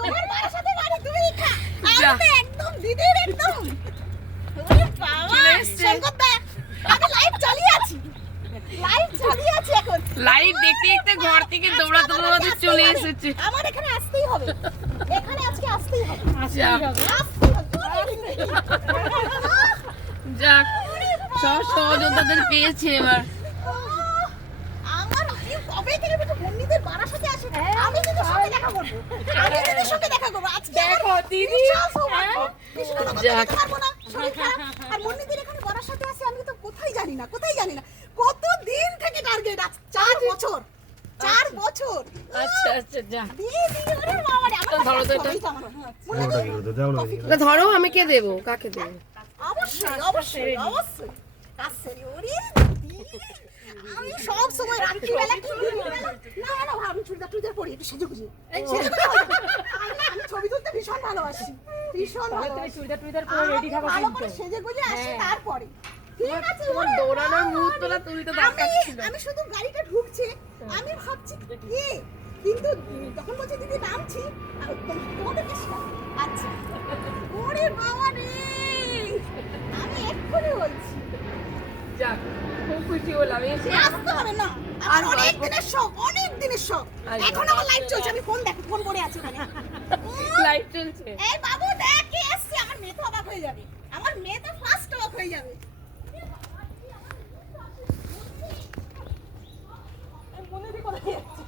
তোমার বাবার সাথে বাড়ি তুমি খা আমি একদম দিদির একদম ওরে বাবা শঙ্কর দা আমি লাইভ চালিয়ে আছি এখন লাইভ দেখতে দেখতে ঘর থেকে দৌড়াতে চলে এসেছে। আমার এখানে আসতেই হবে এখানে আজকে আসতেই হবে যাক সব সহযোদ্ধাদের পেয়েছে এবার। আমার কবে থেকে বন্নিদের বাড়ার সাথে আসে আমি কিন্তু সঙ্গে দেখা করব আমি দিদির সঙ্গে দেখা করব আজকে দেখো দিদি যাক আর বন্নিদের এখানে বাড়ার সাথে আসে আমি তো কোথায় জানি না কত দিন থেকে টার্গেট আছে 4 বছর 4 বছর। আচ্ছা আচ্ছা যা দিদি ওরে বাবা রে আমার ধরো তো এটা ওটা কি করতে দাও না ধরো আমি কে দেব কাকে দেব অবশ্যই কাছেরি ওরে আমি সব সময় রাত্রি বেলা কি না আমি চুড়িদার পরি একটু সেজেগুজি আমি ছবি তুলতে ভীষণ ভালোবাসি ভীষণ ভালো তুমি চুড়িদার পরে রেডি থাকো ভালো করে সেজেগুজি আসি তারপরে ঠিক আছে তোমার দৌড়ানোর মুহূর্তটা তুমি তো দেখাচ্ছিল। আমি শুধু গাড়িটা ঢুকছে আমি ভাবছি কে কিন্তু তখন বলছে দিদি নামছি তোমাদের কেসটা আচ্ছা ওরে বাবা রে আমি এক্ষুনি বলছি যাক খুব খুশি হলাম এসে আসতে হবে না আর অনেক দিনের শখ এখন আমার লাইভ চলছে আমি ফোন করে আছি ওখানে লাইভ চলছে। এই বাবু দেখ কে এসছে আমার মেয়ে তো অবাক হয়ে যাবে আমার মেয়ে তো ফার্স্ট অবাক হয়ে যাবে মনে দিয়ে কোথায় যাচ্ছে